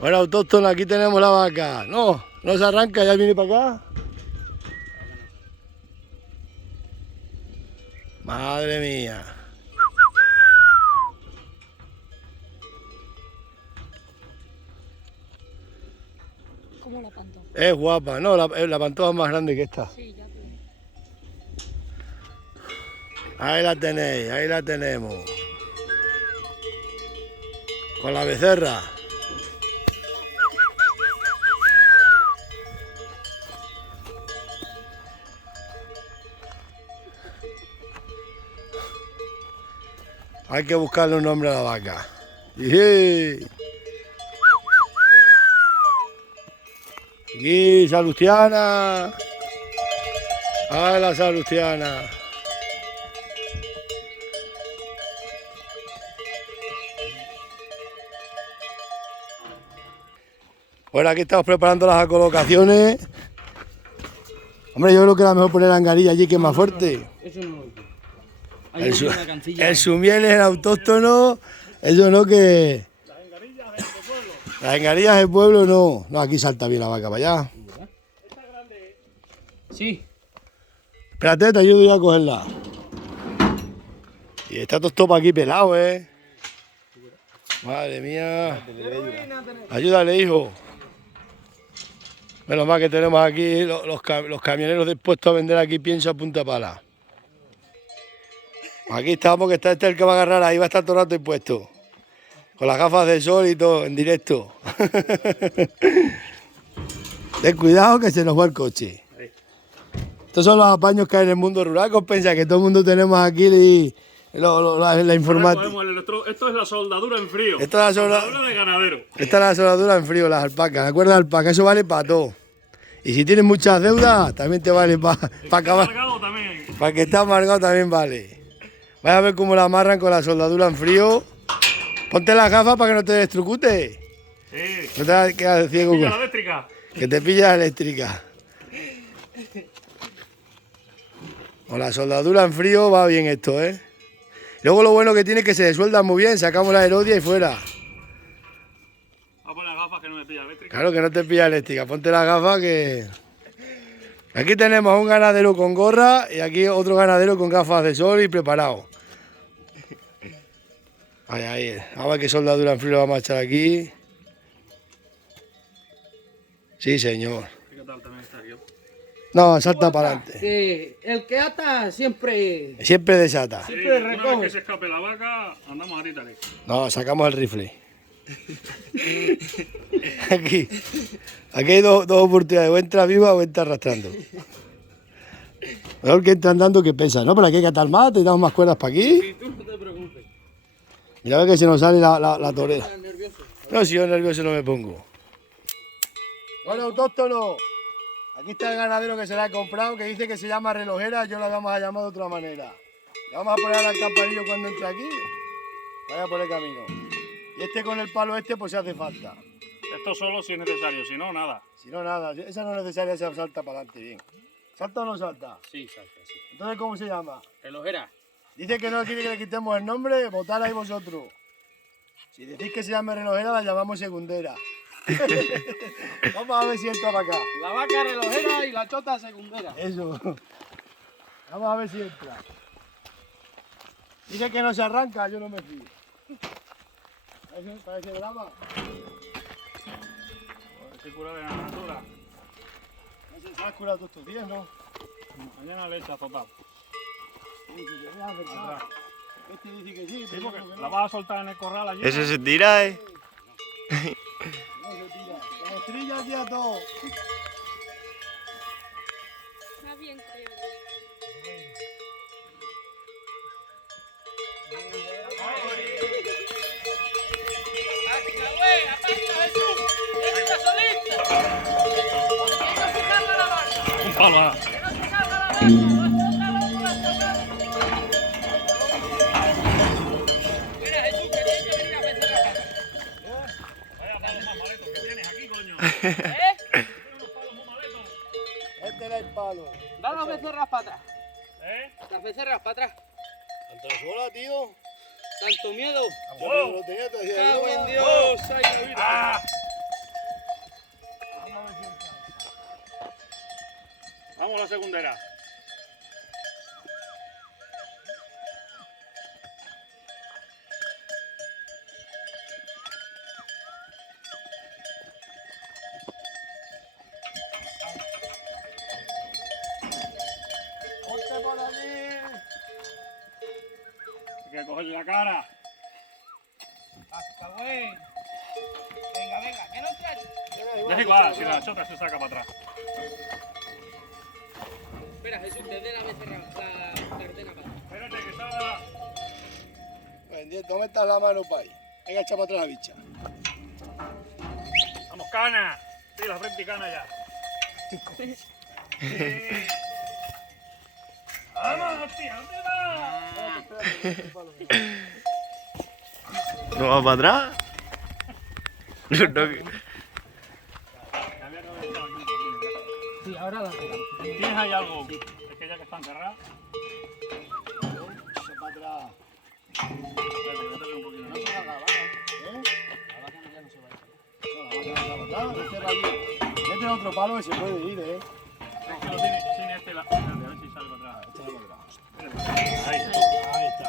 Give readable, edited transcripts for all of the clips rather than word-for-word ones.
Bueno, autóctono, aquí tenemos la vaca. No, no se arranca, ya viene para acá. Madre mía. Como la pantoja. Es guapa, no, la pantoja es más grande que esta. Sí, ya te... Ahí la tenéis, ahí la tenemos. Con la becerra. Hay que buscarle un nombre a la vaca. ¡Ijé! Aquí, Salustiana. ¡Ay, la Salustiana! Bueno, aquí estamos preparando las colocaciones. Hombre, yo creo que era mejor poner la angarilla allí, que es más fuerte. Eso no lo El sumiel es el autóctono. Eso no, que... Las engarillas del pueblo no. No, aquí salta bien la vaca para allá. Sí. Espérate, te ayudo yo a cogerla. Y está todo para aquí pelado, ¿eh? Madre mía. Ayúdale, hijo. Menos mal que tenemos aquí los camioneros dispuestos a vender aquí pienso a punta pala. Aquí estamos, que está el que va a agarrar ahí, va a estar todo el rato impuesto. Con las gafas de sol y todo, en directo. Ten cuidado que se nos va el coche. Estos son los apaños que hay en el mundo rural. Compensa que todo el mundo tenemos aquí la informática. Esto es la soldadura en frío. Esto es la soldadura de ganadero. Esta es la soldadura en frío, las alpacas. ¿Recuerda, alpaca? Eso vale para todo. Y si tienes muchas deudas, también te vale para acabar. Para que esté amargado también vale. Vaya a ver cómo la amarran con la soldadura en frío. Ponte las gafas para que no te destrucute. Sí. No te quedas ciego. Pilla la eléctrica. Que te pilla la eléctrica. Con la soldadura en frío va bien esto, ¿eh? Luego lo bueno que tiene es que se desuelda muy bien. Sacamos la erodia y fuera. Voy a poner gafas que no me pilla eléctrica. Claro que no te pilla eléctrica. Ponte las gafas que... Aquí tenemos a un ganadero con gorra y aquí otro ganadero con gafas de sol y preparado. Ahí, ahí. A ver qué soldadura en frío vamos a echar aquí. Sí, señor. ¿Qué tal también está aquí? No, salta para adelante. Que el que ata siempre... Siempre desata. Sí, Siempre una vez recoge. que se escape la vaca, andamos a títale. No, sacamos el rifle. Aquí hay dos oportunidades, o entra viva o entra arrastrando. Mejor que entra andando que pesa, ¿no? Pero aquí hay que atar más, te damos más cuerdas para aquí. Y tú no te preocupes. Mira a ver que se nos sale la torera. Estás nervioso. No, si yo nervioso no me pongo. Bueno, autóctono. Aquí está el ganadero que se la ha comprado, que dice que se llama relojera, yo la vamos a llamar de otra manera. Le vamos a poner al campanillo cuando entre aquí. Vaya por el camino. Y este con el palo este, pues se hace falta. Esto solo si es necesario, si no, nada. Si no, nada. Esa no es necesaria, esa salta para adelante bien. ¿Salta o no salta? Sí, salta, sí. Entonces, ¿cómo se llama? Relojera. Dice que no quiere que le quitemos el nombre, votad ahí vosotros. Si decís que se llame relojera, la llamamos segundera. Vamos a ver si entra para acá. La vaca relojera y la chota segundera. Eso. Vamos a ver si entra. Dice que no se arranca, yo no me fío. Parece brava. Estoy curado de la natura. No sé, se has curado todos estos días, ¿no? Mañana le echa azotado. Sí, sí, que es verdad. Este dice que sí, Sí, pero porque yo creo que la no. vas a soltar en el corral allí. Ese se tira, ¿eh? No se tira. Como estrella aquí a todo. Más bien creo. Un palo. Vaya palos más maletos que tienes aquí, coño. Unos palos muy maletos. Este era el palo. Da las becerras para atrás. ¿Eh? Las becerras para atrás. ¿Tanto sola, tío? Tanto miedo. Yo no lo tenía, te decía, Cago en "Hola". Dios. Ay, la vida. ¡Ah! segundera. ¡Ponte por allí! Hay que cogerle la cara. Hasta güey. Venga, venga, que no trae. Da igual, si la chota se saca para atrás. Espera, Jesús, te dé la becerra, la cartera para. Espérate, que salga. ¿Dónde está la mano, pai? Venga, echa para atrás la bicha. Vamos, cana. Sí, la frente y cana ya. Sí. Vamos, hostia, ¿dónde vas? ¿No va para atrás? No, Ya había que haber estado aquí un poquito. Sí, ahora la pegamos. ¿Tienes ahí algo? Es que ya que están cerradas. Echa para atrás. Espérate, voy a darle un poquito. ¿Eh? La vaca ya no se va a ir. No, la vaca no está para atrás, cierra allí. Mete otro palo que se puede ir, Es que lo tiene este la. Espérate, a ver si sale para atrás. Échale para atrás. Espérate. Ahí. Ahí está.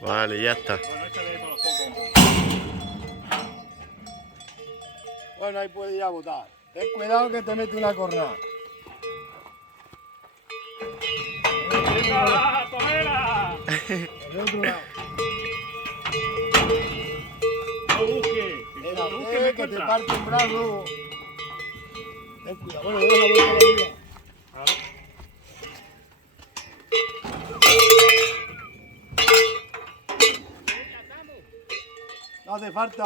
Vale, ya está. Bueno, échale ahí por los pocos. Bueno, ahí puede ir a botar. Ten cuidado que te mete una cornada. ¡Venga, tomera! Por el otro lado. No busques. Espérate, No busques, me que te encuentra. parte un brazo. Ten cuidado. Bueno, deja la vuelta a la vida. No hace falta.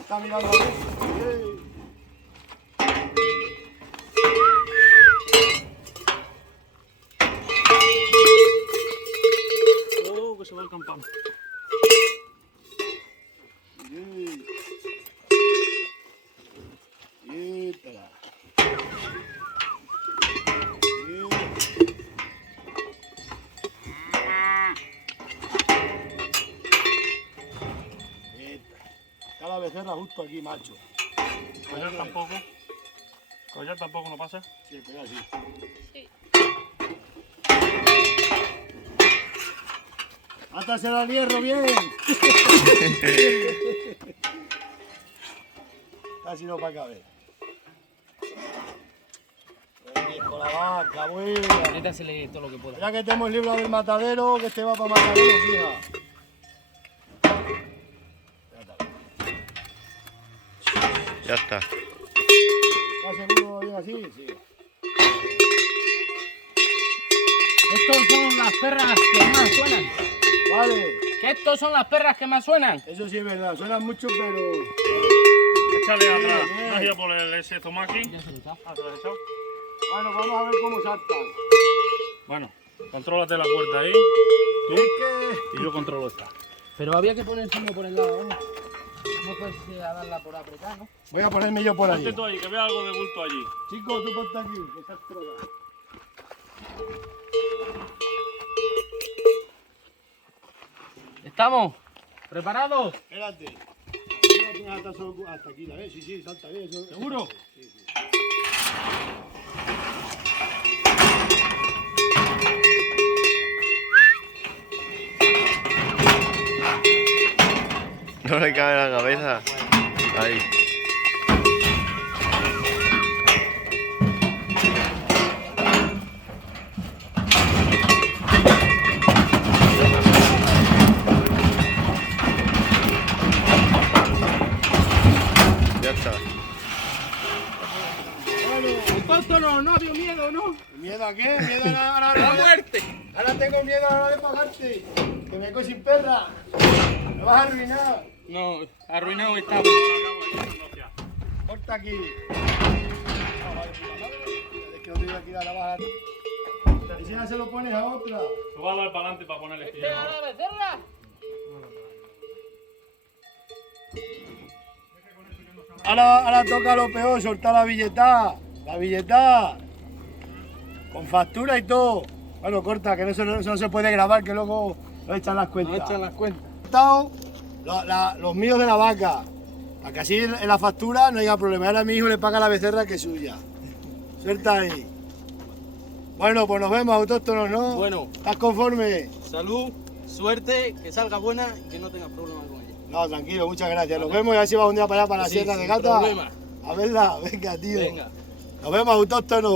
Está mirando a ver. Sí. Oh, que se va el campano. Sí. Quítala. Sí. Está la becerra justo aquí, macho. Collar tampoco. Collar tampoco no pasa. Sí, pero así. Sí. ¡Átasela al hierro bien! Casi no para caber. Con la vaca, buena. Métasele todo lo que pueda. Ya que te hemos librado del matadero, que este va para matadero, fija. Ya está. ¿Estás seguro bien así? Sí. Estos son las perras que más suenan. Vale, Que estos son las perras que más suenan. eso sí es verdad, suenan mucho, pero... Échale atrás. bien. Gracias por ese tomaki. Ya se lo está. Ah, ¿te lo has echado? Bueno, vamos a ver cómo saltan. Bueno, contrólate la puerta ahí. Tú. Es que... Y yo controlo esta. Pero había que poner uno por el lado, ¿no? No puedes a darla por apretar, ¿no? Voy a ponerme yo por allí. Ponte tú ahí, que vea algo de bulto allí. Chico, tú ponte aquí, que estás trocado. ¿Estamos? ¿Preparados? Espérate. No tienes hasta aquí, ¿sabes? Sí, sí, salta bien. Eso... ¿Seguro? Sí, sí. No le cabe la cabeza. Ahí. Ya está. Autóctono, no había miedo, ¿no? ¿Miedo a qué? ¿Miedo a ¡La muerte! Ahora tengo miedo a la hora de pagarte. Que me cojo sin perra. Me vas a arruinar. No, arruinado estamos. Corta aquí. No, vale, puta madre. Es que no te voy a tirar la baja. Y si no se lo pones a otra. Tú vas a dar para adelante para ponerle ¿Este pie. a la becerra? Ahora toca lo peor, soltar la billeta. La billeta. Con factura y todo. Bueno, corta, que eso no se puede grabar, que luego lo echan las cuentas. No echan las cuentas. Estado los míos de la vaca. Para que así en la factura no haya problema. Ahora mi hijo le paga la becerra que es suya. Suelta ahí. Bueno, pues nos vemos, autóctonos, ¿no? Bueno. ¿Estás conforme? Salud, suerte, que salga buena y que no tengas problemas con ella. No, tranquilo, muchas gracias. Nos vemos y a ver si vas un día para allá, para la Sí, Sierra de sin Gata. problema. A verla, venga, tío. Venga. Nos vemos, autóctonos.